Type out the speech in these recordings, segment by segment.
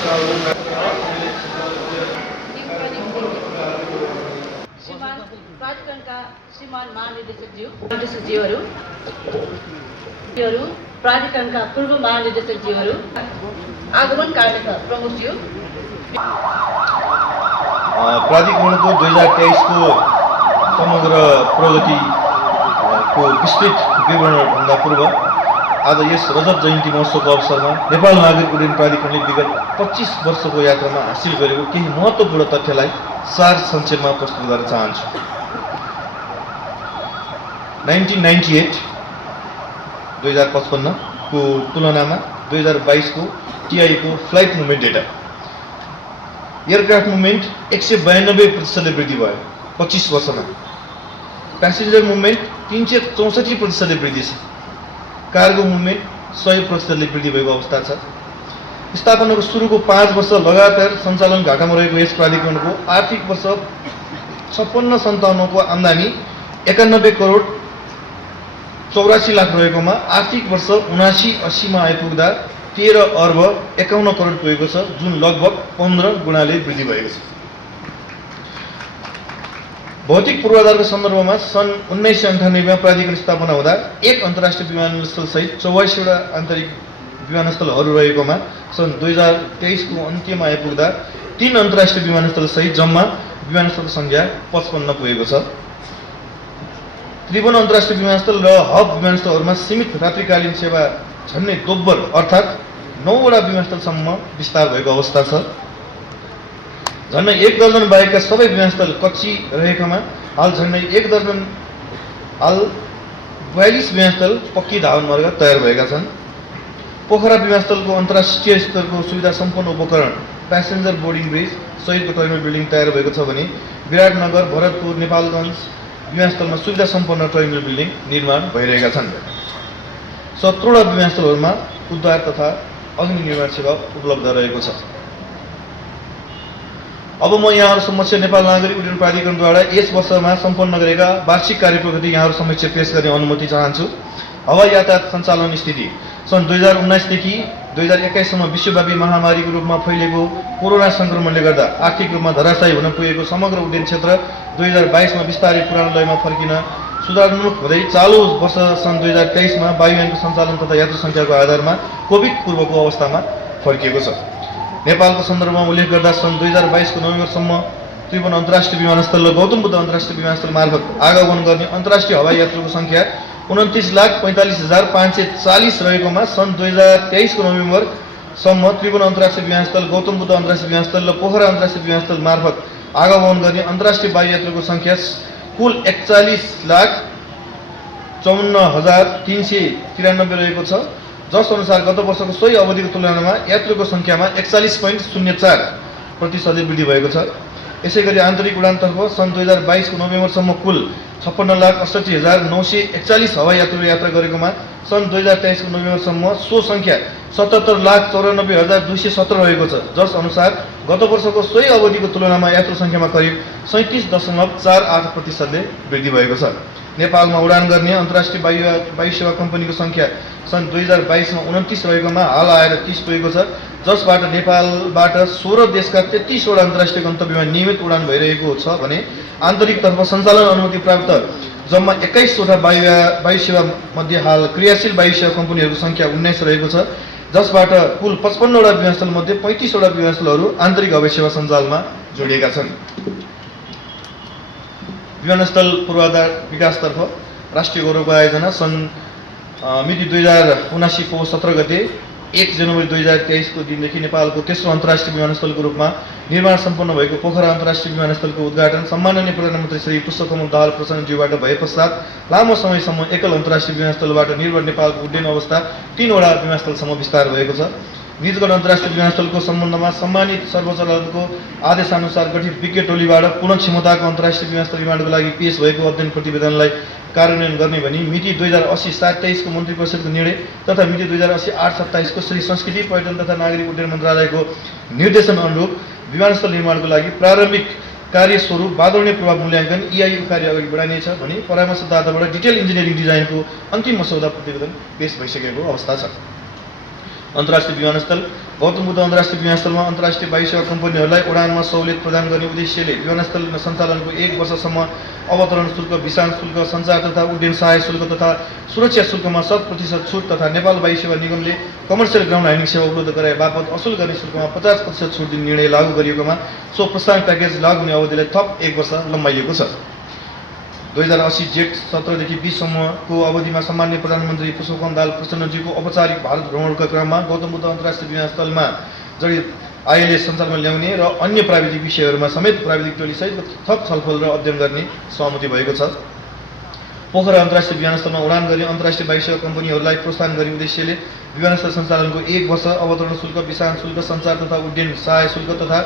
श्रीमान प्राधिकरणका श्रीमान महानिर्देशकज्यूहरू, प्राधिकरणका पूर्व महानिर्देशकज्यूहरू, आगमन कार्यका प्रमुखज्यू, प्राधिकरणको 2023 को समग्र प्रगतिको विस्तृत विवरणभन्दा पूर्व आज यस रजत जयन्ती महोत्सवको अवसरमा नेपाल नागरिक उड्डयन प्राधिकरणले विगत 25 वर्षको यात्रामा हासिल गरेको केही महत्त्वपूर्ण तथ्यलाई सार संक्षेपमा प्रस्तुत गर्न चाहन्छु। 2055 को तुलनामा 2022 को TI को flight movement data aircraft movement 192% वृद्धि भयो 25 वर्षमा। प्यासेन्जर मुभमेन्ट 364% वृद्धि छ। कार्गो मुभमेन्ट 100% वृद्धि भएको अवस्था छ। स्थापनाको सुरुको 5 वर्ष लगातार सञ्चालन घाटामा रहेको यस प्राधिकरणको आर्थिक वर्ष 56-57 को आम्दानी 91 करोड 84 लाख रहेकोमा आर्थिक वर्ष 79-80 मा आइपुग्दा 13 अर्ब 51 करोड पुगेको छ, जुन लगभग 15 गुणाले वृद्धि भएको छ। भौतिक पूर्वाधारको सन्दर्भमा सन् 1998 मा प्राधिकरण स्थापना हुँदा 1 अन्तर्राष्ट्रिय विमानस्थल सहित 84 वटा आन्तरिक विमानस्थलहरू रहेकोमा सन् 2023 को अन्त्यमा आइपुग्दा 3 अन्तर्राष्ट्रिय विमानस्थल सहित जम्मा विमानस्थलको संख्या 55 पुगेको छ। त्रिभुवन अन्तर्राष्ट्रिय विमानस्थल र हब विमानस्थलहरूमा सीमित रात्रिकालीन सेवा झन्डै दोब्बर अर्थात् 9 वटा विमानस्थलसम्म विस्तार भएको अवस्था छ। झन्डै 1 दर्जन बाहेकका सबै विमानस्थल कच्ची रहेकामा हाल झन्डै 1 दर्जन 42 विमानस्थल पक्की धावन मार्ग तयार भएका छन्। पोखरा विमानस्थलको अन्तर्राष्ट्रिय स्तरको सुविधा सम्पन्न उपकरण प्यासेन्जर बोर्डिङ ब्रिज सहितको टर्मिनल बिल्डिङ तयार भएको छ भने विराटनगर, भरतपुर, नेपालगञ्ज विमानस्थलमा सुविधा सम्पन्न टर्मिनल बिल्डिङ निर्माण भइरहेका छन्। 17 वटा विमानस्थलहरूमा उद्धार तथा अग्नि निर्माण सेवा उपलब्ध रहेको छ। अब म यहाँहरू समक्ष नेपाल नागरिक उड्डयन प्राधिकरणद्वारा यस वर्षमा सम्पन्न गरेका वार्षिक कार्यप्रगति यहाँहरू समक्ष पेश गर्ने अनुमति चाहन्छु। हवाई यातायात सञ्चालन स्थिति सन् 2019 देखि 2021 सम्म विश्वव्यापी महामारीको रूपमा फैलेको कोरोना संक्रमणले गर्दा आर्थिक रूपमा धराशायी हुन पुगेको समग्र उड्डयन क्षेत्र 2022 मा बिस्तारै पुरानो लयमा फर्किन सुधारोन्मुख हुँदै चालू वर्ष सन् 2023 मा वायुयानको सञ्चालन तथा यात्रु सङ्ख्याको आधारमा कोभिड पूर्वको अवस्थामा फर्किएको छ। नेपालको सन्दर्भमा उल्लेख गर्दा सन् 2022 को नोभेम्बरसम्म त्रिभुवन अन्तर्राष्ट्रिय विमानस्थल र गौतम बुद्ध अन्तर्राष्ट्रिय विमानस्थल मार्फत आगमन गर्ने अन्तर्राष्ट्रिय हवाई यात्रुको सङ्ख्या 29,45,540 रहेकोमा सन् 2023 को नोभेम्बरसम्म त्रिभुवन अन्तर्राष्ट्रिय विमानस्थल, गौतम बुद्ध अन्तर्राष्ट्रिय विमानस्थल र पोखरा अन्तर्राष्ट्रिय विमानस्थल मार्फत आगमन गर्ने अन्तर्राष्ट्रिय वायु यात्रुको सङ्ख्या कुल 41,54,393 रहेको छ, जस अनुसार गत वर्षको सोही अवधिको तुलनामा यात्रुको सङ्ख्यामा 41.04% वृद्धि भएको छ। यसैगरी आन्तरिक उडानतर्फ सन् 2022 को नोभेम्बरसम्म कुल 56,68,941 हवाई यात्रुले यात्रा गरेकोमा सन् 2023 को नोभेम्बरसम्म सो सङ्ख्या 77,94,217 रहेको छ, जस अनुसार गत वर्षको सोही अवधिको तुलनामा यात्रु सङ्ख्यामा करिब 37.48% वृद्धि भएको छ। नेपालमा उडान गर्ने अन्तर्राष्ट्रिय वायु सेवा कम्पनीको सङ्ख्या सन् 2022 मा 29 रहेकोमा हाल आएर 30 पुगेको छ, जसबाट नेपालबाट 16 देशका 33 वटा अन्तर्राष्ट्रिय गन्तव्यमा नियमित उडान भइरहेको छ भने आन्तरिकतर्फ सञ्चालन अनुमति प्राप्त जम्मा 21 वटा वायु सेवा मध्ये हाल क्रियाशील वायु सेवा कम्पनीहरूको सङ्ख्या 19 रहेको छ, जसबाट कुल 55 वटा विमानस्थल मध्ये 35 वटा विमानस्थलहरू आन्तरिक हवाई सेवा सञ्जालमा जोडिएका छन्। विमानस्थल पूर्वाधार विकासतर्फ राष्ट्रिय गौरवको आयोजना सन् मिति 2079 को 17 गते 1 जनवरी 2023 को दिनदेखि नेपालको तेस्रो अन्तर्राष्ट्रिय विमानस्थलको रूपमा निर्माण सम्पन्न भएको पोखरा अन्तर्राष्ट्रिय विमानस्थलको उद्घाटन सम्माननीय प्रधानमन्त्री श्री पुष्पकमल दाहाल प्रचण्डज्यूबाट भए पश्चात लामो समयसम्म एकल अन्तर्राष्ट्रिय विमानस्थलबाट निर्भर नेपालको उड्डयन अवस्था 3 वटा विमानस्थलसम्म विस्तार भएको छ। निजगढ अन्तर्राष्ट्रिय विमानस्थलको सम्बन्धमा सम्मानित सर्वोच्च अदालतको आदेशअनुसार गठित विज्ञ टोलीबाट पूर्ण क्षमताको अन्तर्राष्ट्रिय विमानस्थल निर्माणको लागि पेश भएको अध्ययन प्रतिवेदनलाई कार्यान्वयन गर्ने भनी मिति 2080-723 को मन्त्री परिषदको निर्णय तथा मिति 2080-827 को श्री संस्कृति पर्यटन तथा नागरिक उड्डयन मन्त्रालयको निर्देशन अनुरूप विमानस्थल निर्माणको लागि प्रारम्भिक कार्य स्वरूप बागौर्ने प्रभाव मूल्याङ्कन EIU कार्य अगाडि बढाइनेछ भने परामर्शदाताबाट डिटेल इन्जिनियरिङ डिजाइनको अन्तिम मसौदा प्रतिवेदन पेश भइसकेको अवस्था छ। अन्तर्राष्ट्रिय विमानस्थल गौतम बुद्ध अन्तर्राष्ट्रिय विमानस्थलमा अन्तर्राष्ट्रिय वायु सेवा कम्पनीहरूलाई उडानमा सहुलियत प्रदान गर्ने उद्देश्यले विमानस्थल सञ्चालनको 1 वर्षसम्म अवतरण शुल्क, विसान शुल्क, सञ्चार तथा उड्डयन सहायक शुल्क तथा सुरक्षा शुल्कमा 100% छुट तथा नेपाल वायु सेवा निगमले कमर्सियल ग्राउन्ड ह्यान्डलिङ सेवा उपलब्ध गराए बापत असुल गर्ने शुल्कमा 50% छुट दिने निर्णय लागू गरिएकोमा सो प्रस्तावित प्याकेज लागू हुने अवधिलाई थप 1 वर्ष लम्बाइएको छ। 2080 जेठ 17 देखि 20 सम्मको अवधिमा सम्माननीय प्रधानमन्त्री पुष्पकमल प्रचण्डजीको औपचारिक भारत भ्रमणका क्रममा गौतम बुद्ध अन्तर्राष्ट्रिय विमानस्थलमा जडित ILS सञ्चालनमा ल्याउने र अन्य प्राविधिक विषयहरूमा समेत प्राविधिक टोलीसहित थप छलफल र अध्ययन गर्ने सहमति भएको छ। पोखरा अन्तर्राष्ट्रिय विमानस्थलमा उडान गर्ने अन्तर्राष्ट्रिय वायु सेवा कम्पनीहरूलाई प्रोत्साहन गर्ने उद्देश्यले विमानस्थल सञ्चालनको 1 वर्ष अवतरण शुल्क, विसान शुल्क, सञ्चार तथा उड्डयन सहायक शुल्क तथा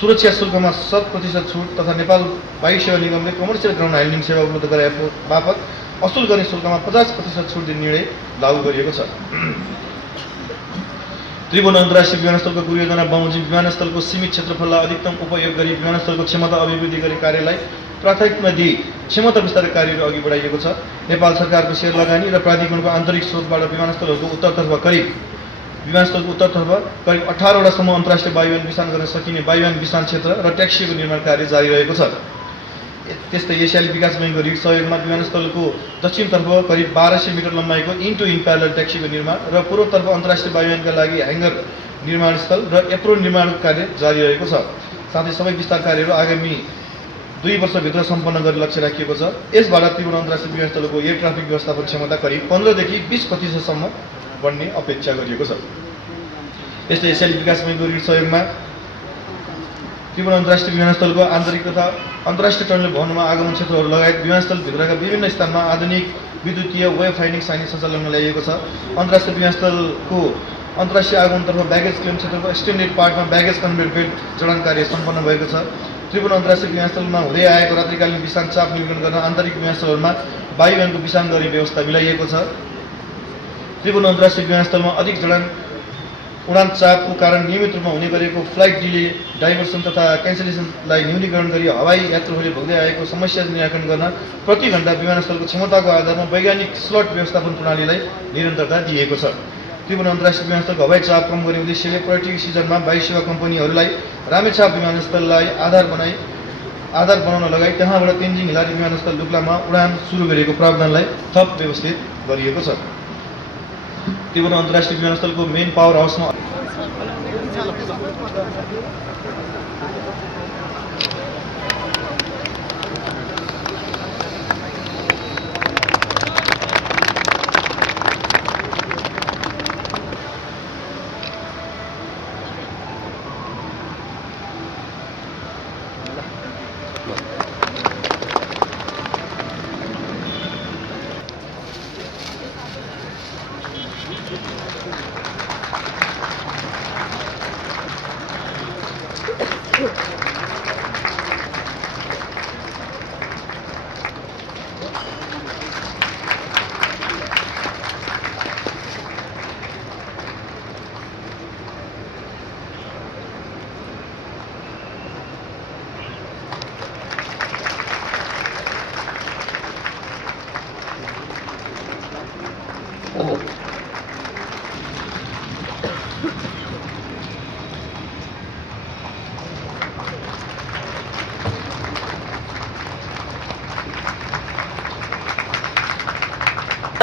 सुरक्षा शुल्कमा 100% छुट तथा नेपाल वायु सेवा निगमले कमर्सियल ग्राउन्ड ह्यान्डलिङ सेवा उपलब्ध गराए बापत असुल गर्ने शुल्कमा 50% छुट दिने निर्णय लागू गरिएको छ। त्रिभुवन अन्तर्राष्ट्रिय विमानस्थलको कुरो योजना बमोजिम विमानस्थलको सीमित क्षेत्रफललाई अधिकतम उपयोग गरी विमानस्थलको क्षमता अभिवृद्धि गरी कार्यलाई प्राथमिकता दिई क्षमता विस्तार कार्यहरू अघि बढाइएको छ। नेपाल सरकारको सेयर लगानी र प्राधिकरणको आन्तरिक स्रोतबाट विमानस्थलको उत्तरतर्फ करिब 18वटासम्म अन्तर्राष्ट्रिय वायुयान विसान गर्न सकिने वायुयान विसान क्षेत्र र ट्याक्सीको निर्माण कार्य जारी रहेको छ। त्यस्तै एसियाली विकास बैङ्कको ऋण सहयोगमा विमानस्थलको दक्षिणतर्फ करिब 1200 मिटर लम्बाइको इन्टु इन प्यारलल ट्याक्सीको निर्माण र पूर्वतर्फ अन्तर्राष्ट्रिय वायुयानका लागि ह्याङ्गर निर्माण स्थल र एप्रोन निर्माणको कार्य जारी रहेको छ। साथै सबै विस्तार कार्यहरू आगामी 2 वर्षभित्र सम्पन्न गर्ने लक्ष्य राखिएको छ। यसबाट त्रिभुवन अन्तर्राष्ट्रिय विमानस्थलको एयर ट्राफिक व्यवस्थापन क्षमता करिब 15 देखि 20% सम्म बढ्ने अपेक्षा गरिएको छ। यस्तै एसियाली विकास बैङ्कको ऋण सहयोगमा त्रिभुवन अन्तर्राष्ट्रिय विमानस्थलको आन्तरिक तथा अन्तर्राष्ट्रिय टर्मिनल भवनमा आगमन क्षेत्रहरू लगायत विमानस्थलभित्रका विभिन्न स्थानमा आधुनिक विद्युतीय वेब फाइन्डिङ साइनिङ सञ्चालनमा ल्याइएको छ। अन्तर्राष्ट्रिय विमानस्थलको अन्तर्राष्ट्रिय आगमनतर्फ ब्यागेज क्लेम क्षेत्रको एक्सटेन्डेड पार्टमा ब्यागेज कन्भेयर बेल्ट जडान कार्य सम्पन्न भएको छ। त्रिभुवन अन्तर्राष्ट्रिय विमानस्थलमा हुँदै आएको रात्रिकालीन विसान चाप नियन्त्रण गर्न आन्तरिक विमानस्थलहरूमा वायुयानको विसान गर्ने व्यवस्था मिलाइएको छ। त्रिभुवन अन्तर्राष्ट्रिय विमानस्थलमा अधिक जडान उडान चापको कारण नियमित रूपमा हुने गरेको फ्लाइट डिले, डाइभर्सन तथा क्यान्सलेसनलाई न्यूनीकरण गरी हवाई यात्रुहरूले भोग्दै आएको समस्या निराकरण गर्न प्रति घण्टा विमानस्थलको क्षमताको आधारमा वैज्ञानिक स्लट व्यवस्थापन प्रणालीलाई निरन्तरता दिएको छ। त्रिभुवन अन्तर्राष्ट्रिय विमानस्थलको हवाई चाप कम गर्ने उद्देश्यले पर्यटकीय सिजनमा वायु सेवा कम्पनीहरूलाई रामेछाप विमानस्थललाई आधार बनाउन लगाई त्यहाँबाट तेन्जिङ हिलारी विमानस्थल डुक्लामा उडान सुरु गरेको प्रावधानलाई थप व्यवस्थित गरिएको छ। त्रिभुवन अन्तर्राष्ट्रिय विमानस्थलको मेन पावर हाउसमा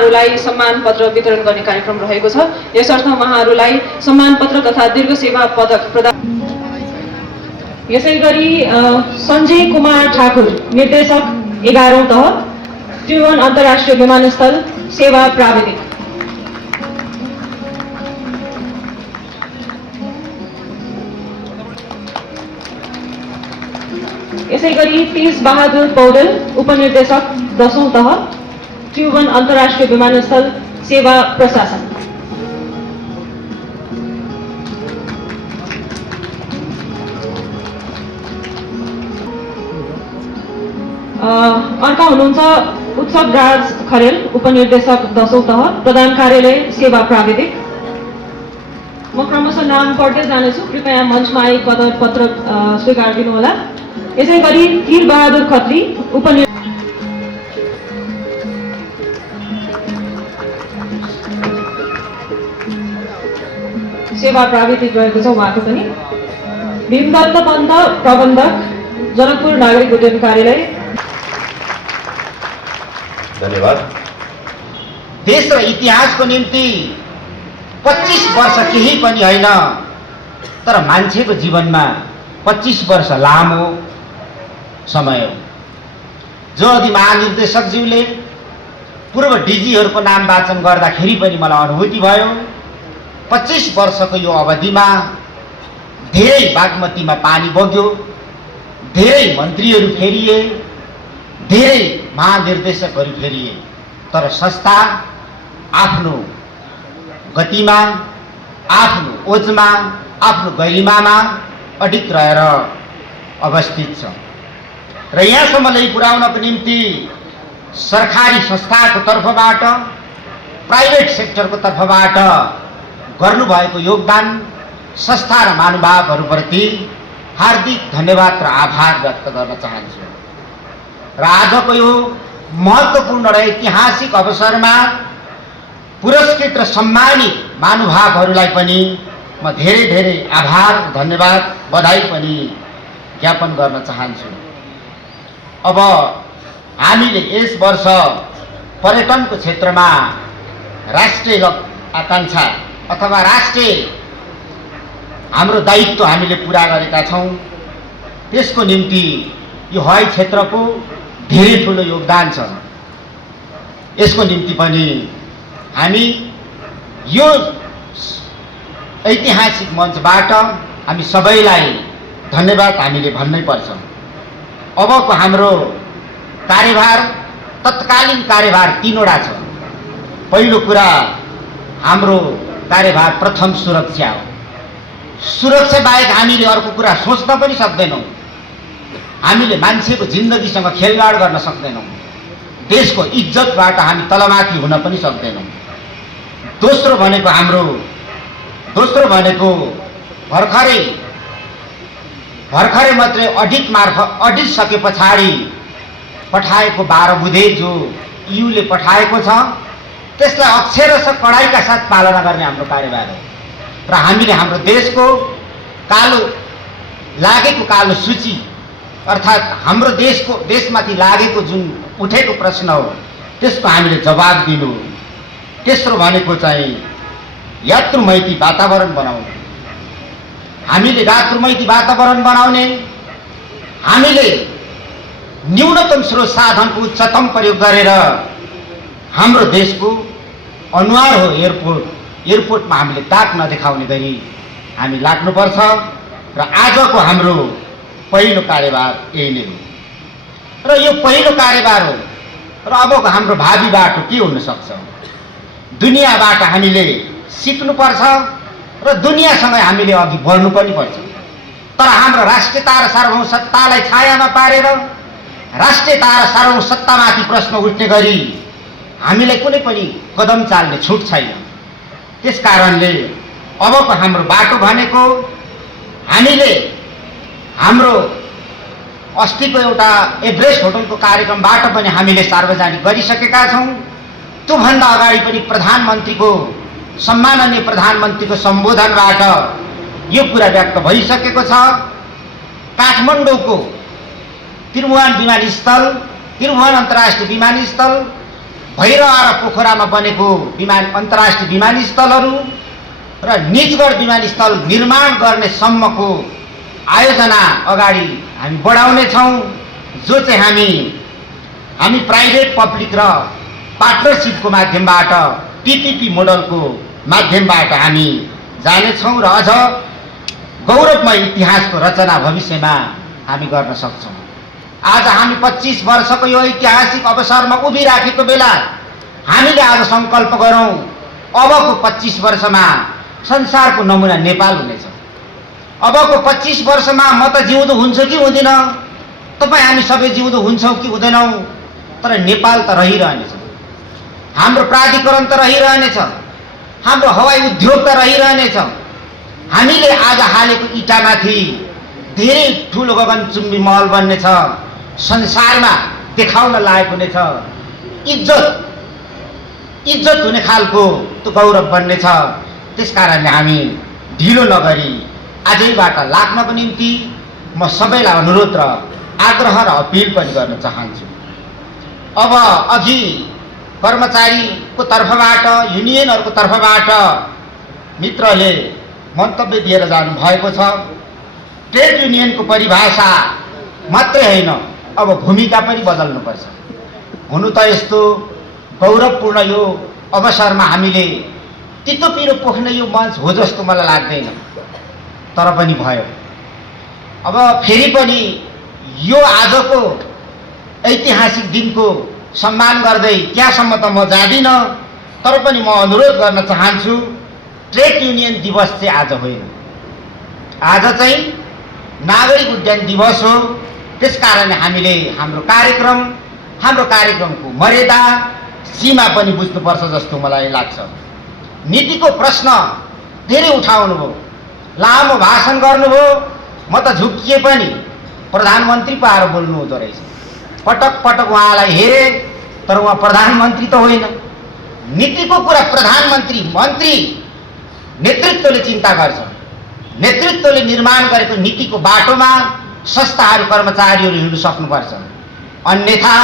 लाई सम्मान पत्र वितरण गर्ने कार्यक्रम रहेको छ। यसर्थ उहाँहरूलाई सम्मान पत्र तथा दीर्घ सेवा पदक प्रदान। यसैगरी सञ्जय कुमार ठाकुर निर्देशक 11औं तह त्रिभुवन अन्तर्राष्ट्रिय विमानस्थल सेवा प्राविधिक। यसैगरी तीज बहादुर पौडेल उपनिर्देशक 10औं तह त्रिभुवन अन्तर्राष्ट्रिय विमानस्थल सेवा प्रशासन। अर्का हुनुहुन्छ उत्सव राज खरेल उपनिर्देशक 10औं तह प्रधान कार्यालय सेवा प्राविधिक। म क्रमशः नाम पढ्दै जानेछु, कृपया मञ्चमा आई पत्र स्वीकार दिनुहोला। यसैगरी हीर बहादुर खत्री सेवा प्राविधिक रहेको छ उहाँको पनि। भीमदत्त पन्त प्रबन्धक जनकपुर नागरिक उड्डयन कार्यालय। धन्यवाद। देश र इतिहासको निम्ति 25 वर्ष केही पनि होइन, तर मान्छेको जीवनमा 25 वर्ष लामो समय हो। जो अधि महानिर्देशकज्यूले पूर्व डिजीहरूको नाम वाचन गर्दाखेरि पनि मलाई अनुभूति भयो। 25 वर्षको यो अवधिमा धेरै बागमतीमा पानी बग्यो, धेरै मन्त्रीहरू फेरिए, धेरै महानिर्देशकहरू फेरिए, तर संस्था आफ्नो गतिमा, आफ्नो ओजमा, आफ्नो गरिमामा अडिग रहेर अवस्थित छ र यहाँसम्म ल्याइपुर्याउनको निम्ति सरकारी संस्थाको तर्फबाट, प्राइभेट सेक्टरको तर्फबाट गर्नुभएको योगदान संस्था र महानुभावहरूप्रति हार्दिक धन्यवाद र आभार व्यक्त गर्न चाहन्छु। र आजको यो महत्त्वपूर्ण र ऐतिहासिक अवसरमा पुरस्कृत र सम्मानित महानुभावहरूलाई पनि म धेरै धेरै आभार, धन्यवाद, बधाई पनि ज्ञापन गर्न चाहन्छु। अब हामीले यस वर्ष पर्यटनको क्षेत्रमा राष्ट्रिय आकांक्षा अथवा राष्ट्रिय हाम्रो दायित्व हामीले पूरा गरेका छौँ। त्यसको निम्ति यो हवाई क्षेत्रको धेरै ठुलो योगदान छ। यसको निम्ति पनि हामी यो ऐतिहासिक मञ्चबाट हामी सबैलाई धन्यवाद हामीले भन्नै पर्छ। अबको हाम्रो कार्यभार, तत्कालीन कार्यभार 3वटा छ। पहिलो कुरा हाम्रो कार्यभार प्रथम सुरक्षा हो। सुरक्षा बाहेक हामीले अर्को कुरा सोच्न पनि सक्दैनौँ। हामीले मान्छेको जिन्दगीसँग खेलवाड गर्न सक्दैनौँ। देशको इज्जतबाट हामी तलमाथि हुन पनि सक्दैनौँ। दोस्रो भनेको भर्खरै मात्रै अडिट सके पछाडि पठाएको 12 बुँदे जो युले पठाएको छ, त्यसलाई अक्षरशः कडाइका साथ पालना गर्ने हाम्रो कार्यभार हो। र हामीले हाम्रो देशको लागेको कालो सूची अर्थात् हाम्रो देशमाथि लागेको जुन उठेको प्रश्न हो, त्यसको हामीले जवाब दिनु। तेस्रो भनेको चाहिँ यात्रुमैत्री वातावरण बनाउने। हामीले यात्रुमैत्री वातावरण बनाउने, हामीले न्यूनतम स्रोत साधनको उच्चतम प्रयोग गरेर हाम्रो देशको अनुहार हो एयरपोर्टमा हामीले दाग नदेखाउने गरी हामी लाग्नुपर्छ। र आजको हाम्रो पहिलो कार्यभार यही नै हो र यो पहिलो कार्यभार हो। र अबको हाम्रो भावी बाटो के हुन सक्छ? दुनियाँबाट हामीले सिक्नुपर्छ र दुनियाँसँगै हामीले अघि बढ्नु पनि पर्छ। तर हाम्रो राष्ट्रियता र सार्वभौमसत्तालाई छायामा पारेर राष्ट्रियता र सार्वभौमसत्तामाथि प्रश्न उठ्ने गरी हामीलाई कुनै पनि कदम चाल्ने छुट छैन। त्यसकारणले अबको हाम्रो बाटो भनेको हामीले हाम्रो अस्तिको एउटा एभरेस्ट होटलको कार्यक्रमबाट पनि हामीले सार्वजनिक गरिसकेका छौँ। त्योभन्दा अगाडि पनि सम्माननीय प्रधानमन्त्रीको सम्बोधनबाट यो कुरा व्यक्त भइसकेको छ। काठमाडौँको त्रिभुवन अन्तर्राष्ट्रिय विमानस्थल, भैरवा र पोखरामा बनेको अन्तर्राष्ट्रिय विमानस्थलहरू र निजगढ विमानस्थल निर्माण गर्ने सम्मको आयोजना अगाडि हामी बढाउनेछौँ, जो चाहिँ हामी प्राइभेट पब्लिक र पार्टनरसिपको माध्यमबाट PPP मोडलको माध्यमबाट हामी जानेछौँ र अझ गौरवमय इतिहासको रचना भविष्यमा हामी गर्न सक्छौँ। आज हामी 25 वर्षको यो ऐतिहासिक अवसरमा उभिराखेको बेला हामीले आज सङ्कल्प गरौँ, अबको 25 वर्षमा संसारको नमुना नेपाल हुनेछ। अबको 25 वर्षमा म त जिउँदो हुन्छु कि हुँदिन, तपाईँ हामी सबै जिउँदो हुन्छौँ कि हुँदैनौँ, तर नेपाल त रहिरहनेछ। हाम्रो प्राधिकरण त रहिरहनेछ, हाम्रो हवाई उद्योग त रहिरहनेछ। हामीले आज हालेको इँटामाथि धेरै ठुलो गगनचुम्बी महल बन्नेछ, संसारमा देखाउन लायक हुनेछ, इज्जत हुने खालको त्यो गौरव बन्नेछ। त्यसकारणले हामी ढिलो नगरी आजैबाट लाग्नको निम्ति म सबैलाई अनुरोध र आग्रह र अपिल पनि गर्न चाहन्छु। अब अघि कर्मचारीको तर्फबाट, युनियनहरूको तर्फबाट मित्रले मन्तव्य दिएर जानु भएको छ। ट्रेड युनियनको परिभाषा मात्रै होइन, अब भूमिका पनि बदल्नुपर्छ। हुनु त यस्तो गौरवपूर्ण यो अवसरमा हामीले तितो पिरो पोख्ने यो मञ्च हो जस्तो मलाई लाग्दैन, तर पनि भयो। अब फेरि पनि यो आजको ऐतिहासिक दिनको सम्मान गर्दै त्यहाँसम्म त म जाँदिनँ, तर पनि म अनुरोध गर्न चाहन्छु, ट्रेड युनियन दिवस चाहिँ आज होइन, आज चाहिँ नागरिक उड्डयन दिवस हो। त्यसकारण हामीले हाम्रो कार्यक्रमको मर्यादा सीमा पनि बुझ्नुपर्छ जस्तो मलाई लाग्छ। नीतिको प्रश्न धेरै उठाउनुभयो, लामो भाषण गर्नुभयो, म त झुक्किए पनि प्रधानमन्त्री पाएर बोल्नु हुँदो रहेछ। पटक पटक उहाँलाई हेरे, तर उहाँ प्रधानमन्त्री त होइन। नीतिको कुरा प्रधानमन्त्री, मन्त्री, नेतृत्वले चिन्ता गर्छ। नेतृत्वले निर्माण गरेको नीतिको बाटोमा संस्थाहरू, कर्मचारीहरू हिँड्नु सक्नुपर्छ। अन्यथा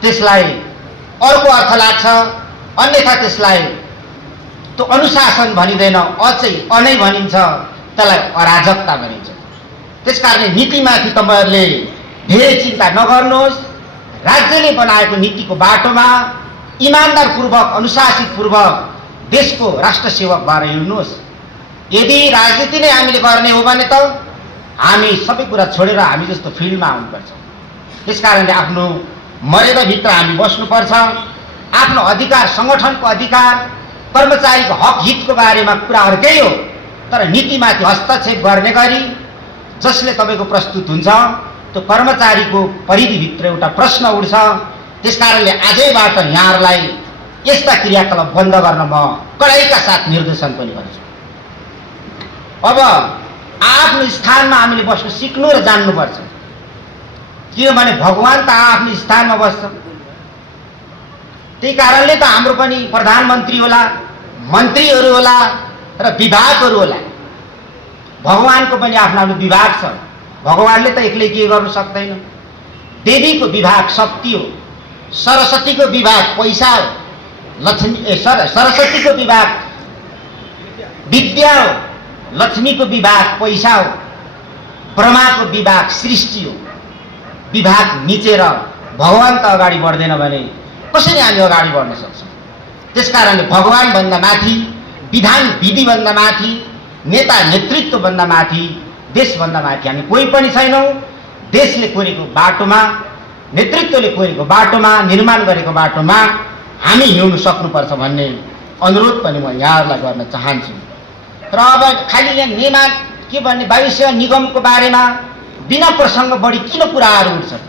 त्यसलाई अर्को अर्थ लाग्छ, अन्यथा त्यसलाई त्यो अनुशासन भनिँदैन, अनै भनिन्छ, त्यसलाई अराजकता भनिन्छ। त्यसकारणले नीतिमाथि तपाईहरूले धेरै चिन्ता नगर्नुहोस्। राज्यले बनाएको नीतिको बाटोमा इमान्दारपूर्वक, अनुशासितपूर्वक देशको राष्ट्र सेवक भएर हिँड्नुहोस्। यदि राजनीति नै हामीले गर्ने हो भने त हामी सबै कुरा छोडेर हामी जस्तो फिल्डमा आउनुपर्छ। त्यसकारणले आफ्नो मर्यादाभित्र हामी बस्नुपर्छ। आफ्नो अधिकार, सङ्गठनको अधिकार, कर्मचारीको हक हितको बारेमा कुरा अर्कै हो, तर नीतिमाथि हस्तक्षेप गर्ने गरी जसले तपाईँको प्रस्तुत हुन्छ त्यो कर्मचारीको परिधिभित्र एउटा प्रश्न उठ्छ। त्यसकारणले आजैबाट यहाँहरूलाई यस्ता क्रियाकलाप बन्द गर्न म कडाइका साथ निर्देशन पनि गर्छु। अब आफ्नो स्थानमा हामीले बस्न सिक्नु र जान्नुपर्छ, किनभने भगवान त आफ्नो स्थानमा बस्छ। त्यही कारणले त हाम्रो पनि प्रधानमन्त्री होला, मन्त्रीहरू होला र विभागहरू होला। भगवानको पनि आफ्नो आफ्नो विभाग छ। भगवानले त एक्लै के गर्नु सक्दैन। देवीको विभाग शक्ति हो, सरस्वतीको विभाग पैसा हो, सरस्वतीको विभाग विद्या हो, लक्ष्मीको विभाग पैसा हो, ब्रह्माको विभाग सृष्टि हो। विभाग मिचेर भगवान त अगाडि बढ्दैन भने कसरी हामी अगाडि बढ्न सक्छौँ? त्यसकारणले भगवानभन्दा माथि, विधान विधिभन्दा माथि, नेता नेतृत्वभन्दा माथि, देशभन्दा माथि हामी कोही पनि छैनौँ। देशले कोरेको बाटोमा, नेतृत्वले कोरेको बाटोमा, निर्माण गरेको बाटोमा हामी हिँड्नु सक्नुपर्छ भन्ने अनुरोध पनि म यहाँहरूलाई गर्न चाहन्छु। र अब खालि यहाँ के भन्ने वायु सेवा निगमको बारेमा बिना प्रसङ्ग बढी किन कुराहरू उठ्छन्?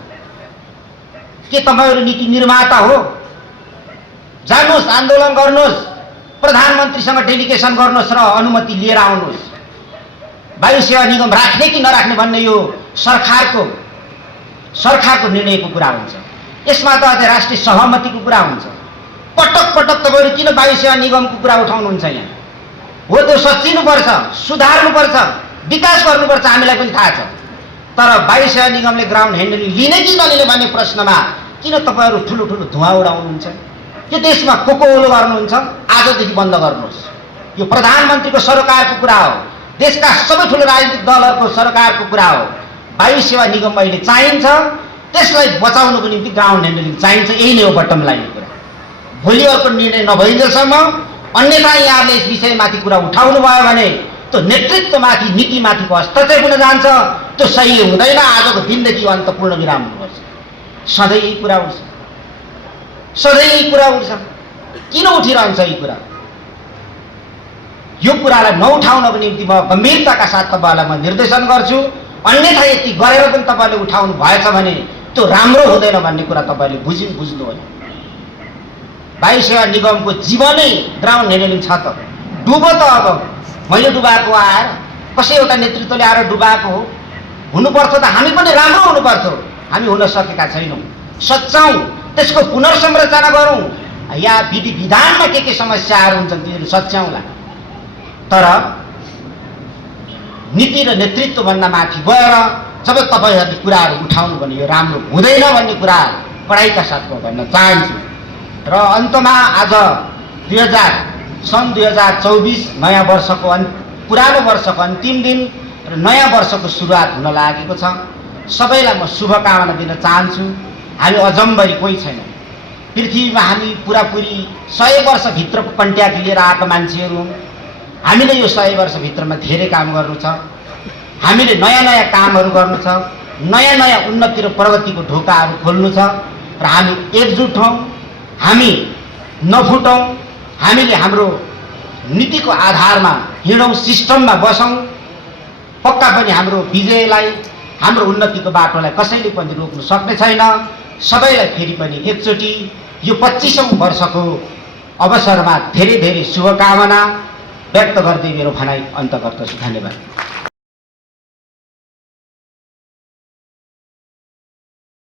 के तपाईँहरू नीति निर्माता हो? जानुहोस्, आन्दोलन गर्नुहोस्, प्रधानमन्त्रीसँग डेलिगेसन गर्नुहोस् र अनुमति लिएर आउनुहोस्। वायु सेवा निगम राख्ने कि नराख्ने भन्ने यो सरकारको निर्णयको कुरा हुन्छ। यसमा त अझै राष्ट्रिय सहमतिको कुरा हुन्छ। पटक पटक तपाईँहरू किन वायु सेवा निगमको कुरा उठाउनुहुन्छ यहाँ? हो, त्यो सच्चिनुपर्छ, सुधार्नुपर्छ, विकास गर्नुपर्छ, हामीलाई पनि थाहा छ। तर वायु सेवा निगमले ग्राउन्ड ह्यान्डलिङ लिने कि नलिने भन्ने प्रश्नमा किन तपाईँहरू ठुलो ठुलो धुवा उडाउनुहुन्छ? यो देशमा कोकोलो गर्नुहुन्छ, आजदेखि बन्द गर्नुहोस्। यो प्रधानमन्त्रीको सरकारको कुरा हो, देशका सबै ठुलो राजनीतिक दलहरूको सरकारको कुरा हो। वायु सेवा निगम अहिले चाहिन्छ, त्यसलाई बचाउनको निम्ति ग्राउन्ड ह्यान्डलिङ चाहिन्छ। यही नै हो बटम लाइनको कुरा। भोलि अर्को निर्णय नभइन्जेलसम्म, अन्यथा यहाँले यस विषयमाथि कुरा उठाउनु भयो भने त्यो नेतृत्वमाथि, नीतिमाथिको हस्तक्षेप हुन जान्छ। त्यो सही हुँदैन। आजको दिनदेखि अन्त पूर्ण विराम हुनुपर्छ। सधैँ यही कुरा उठ्छ, सधैँ यही कुरा उठ्छ। किन उठिरहन्छ यी कुरा? यो कुरालाई नउठाउनको निम्ति म गम्भीरताका साथ तपाईँहरूलाई म निर्देशन गर्छु। अन्यथा यति गरेर पनि तपाईँले उठाउनु भएछ भने त्यो राम्रो हुँदैन भन्ने कुरा तपाईँले बुझ्नु होला। वायु सेवा निगमको जीवनै ग्राउन्ड ह्यान्डलिङ छ त। डुबो त अब मैले डुबाएको आएर, कसै एउटा नेतृत्वले आएर डुबाएको हो। हुनुपर्छ त हामी पनि राम्रो हुनुपर्छ। हामी हुन सकेका छैनौँ। सच्याउँ, त्यसको पुनर्संरचना गरौँ। या विधि विधानमा के समस्याहरू हुन्छन् तिनीहरू सच्याउला। तर नीति र नेतृत्वभन्दा माथि गएर जब तपाईँहरूले कुराहरू उठाउनु भने यो राम्रो हुँदैन भन्ने कुरा कडाइका साथ म भन्न चाहन्छु। र अन्तमा आज सन् 2024 नयाँ वर्षको पुरानो वर्षको अन्तिम दिन र नयाँ वर्षको सुरुवात हुन लागेको छ। सबैलाई म शुभकामना दिन चाहन्छु। हामी अजम्बरी कोही छैन। पृथ्वीमा हामी पुरापुरी 100 वर्षभित्रको कन्ट्याक्ट लिएर आएका मान्छेहरू हौँ। हामीले यो 100 वर्षभित्रमा धेरै काम गर्नु छ। हामीले नयाँ नयाँ कामहरू गर्नु छ, नयाँ नयाँ उन्नति र प्रगतिको ढोकाहरू खोल्नु छ र हामी एकजुट हौँ, हामी नफुटौँ, हामीले हाम्रो नीतिको आधारमा हिँडौँ, सिस्टममा बसौँ। पक्का पनि हाम्रो विजयलाई, हाम्रो उन्नतिको बाटोलाई कसैले पनि रोक्न सक्ने छैन। सबैलाई फेरि पनि एकचोटि यो 25औं वर्षको अवसरमा धेरै धेरै शुभकामना व्यक्त गर्दै मेरो भनाइ अन्त गर्दछु। धन्यवाद।